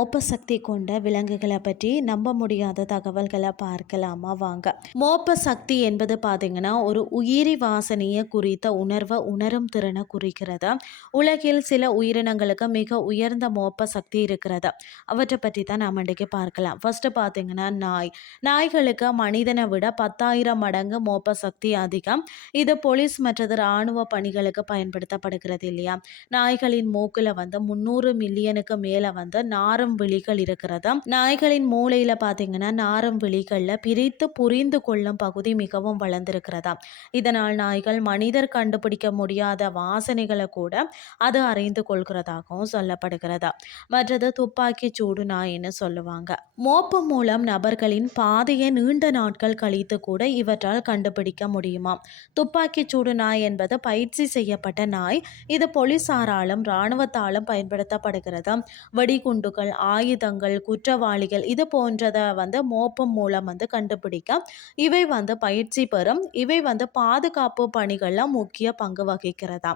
மோப்ப சக்தி கொண்ட விலங்குகளை பற்றி நம்ப முடியாத தகவல்களை பார்க்கலாமா வாங்க. மோப்ப சக்தி என்பது பார்த்தீங்கன்னா ஒரு உயிரி வாசனையை குறித்த உணர்வை உணரும் திறனை குறிக்கிறது. உலகில் சில உயிரினங்களுக்கு மிக உயர்ந்த மோப்ப சக்தி இருக்கிறது. அவற்றை பற்றி தான் நாம் இன்றைக்கு பார்க்கலாம். ஃபர்ஸ்ட் பார்த்தீங்கன்னா நாய்களுக்கு மனிதனை விட 10,000 மடங்கு மோப்ப சக்தி அதிகம். இது போலீஸ் மற்றது இராணுவ பணிகளுக்கு பயன்படுத்தப்படுகிறது இல்லையா. நாய்களின் மூக்கில் 300 மில்லியனுக்கு மேலே நாரம் விழிகள் இருக்கிறது. நாய்களின் மூளையில் பார்த்தீங்கன்னா நாரம் விழிகளில் பிரித்து புரிந்து கொள்ளும் பகுதி மிகவும் வளர்ந்திருக்கிறதா. இதனால் நாய்கள் மனிதர் கண்டுபிடிக்க முடியாத வாசனைகளை கூட அது அறிந்து கொள்கிறதாகவும் சொல்லப்படுகிறதா. மற்றது துப்பாக்கி சூடு நாயின்னு சொல்லுவாங்க. மோப்பம் மூலம் நபர்களின் பாதையை நீண்ட நாட்கள் கழித்து கூட இவற்றால் கண்டுபிடிக்க முடியுமா. துப்பாக்கி சூடு நாய் என்பது பயிற்சி செய்யப்பட்ட நாய். இது போலீசாராலும் இராணுவத்தாலும் பயன்படுத்தப்படுகிறது. வெடிகுண்டுகள், ஆயுதங்கள், குற்றவாளிகள் இது போன்றதை மோப்பம் மூலம் கண்டுபிடிக்க இவை பயிற்சி பெறும். இவை பாதுகாப்பு பணிகளில் முக்கிய பங்கு வகிக்கிறதா.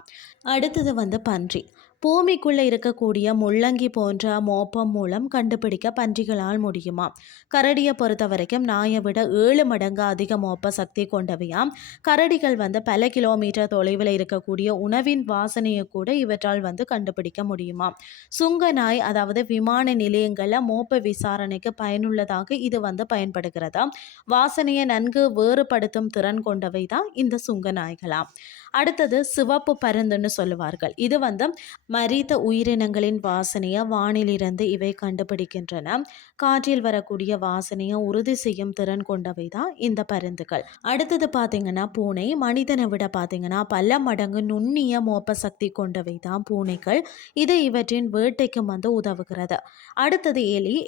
அடுத்தது பன்றி. பூமிக்குள்ளே இருக்கக்கூடிய முள்ளங்கி போன்ற மோப்பம் மூலம் கண்டுபிடிக்க பன்றிகளால் முடியுமா. கரடியை பொறுத்த வரைக்கும் நாயை விட 7 மடங்கு அதிக மோப்ப சக்தி கொண்டவையாம். கரடிகள் பல கிலோமீட்டர் தொலைவில் இருக்கக்கூடிய உணவின் வாசனையை கூட இவற்றால் கண்டுபிடிக்க முடியுமா. சுங்க நாய் அதாவது விமான நிலையங்களில் மோப்ப விசாரணைக்கு பயனுள்ளதாக இது பயன்படுகிறதா. வாசனையை நன்கு வேறுபடுத்தும் திறன் கொண்டவை தான் இந்த சுங்க நாய்களாம். அடுத்தது சிவப்பு பருந்துன்னு சொல்லுவார்கள். இது மரித்த உயிரினங்களின் வாசனையை வானிலிருந்து இவை கண்டுபிடிக்கின்றன. காற்றில் வரக்கூடிய வாசனையை உறுதி செய்யும் திறன் கொண்டவை தான் இந்த பருந்துகள். அடுத்தது பார்த்தீங்கன்னா பூனை. மனிதனை விட பார்த்தீங்கன்னா பல மடங்கு நுண்ணிய மோப்ப சக்தி கொண்டவை தான் பூனைகள். இது இவற்றின் வேட்டைக்கும் உதவுகிறது. அடுத்தது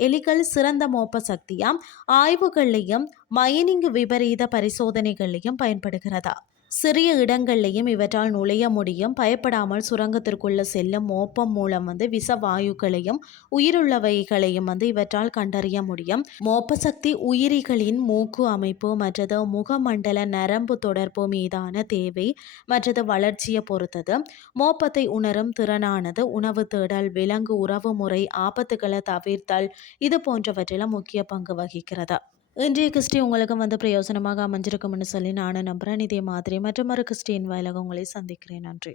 எலிகள் சிறந்த மோப்ப சக்தியாம். ஆய்வுகள்லையும் மைனிங் விபரீத பரிசோதனைகள்லையும் பயன்படுகிறதா. சிறிய இடங்கள்லையும் இவற்றால் நுழைய முடியும். பயப்படாமல் சுரங்கத்திற்குள்ள செல்லும் மோப்பம் மூலம் விஷ வாயுக்களையும் உயிருள்ளவைகளையும் இவற்றால் கண்டறிய முடியும். மோப்ப சக்தி உயிரிகளின் மூக்கு அமைப்பு மற்றது முகமண்டல நரம்பு தொடர்பு மீதான தேவை மற்றது வளர்ச்சியை பொறுத்தது. மோப்பத்தை உணரும் திறனானது உணவு தேடல், விலங்கு உறவு முறை, ஆபத்துகளை தவிர்த்தல் இது போன்றவற்றில் முக்கிய பங்கு வகிக்கிறது. இன்றைய கிறிஸ்டி உங்களுக்கு பிரயோசனமாக அமைஞ்சிருக்கும்னு சொல்லி நானும் நம்புகிறேன். இதே மாதிரி மற்றொரு கிறிஸ்டின் வாயிலாக உங்களை சந்திக்கிறேன். நன்றி.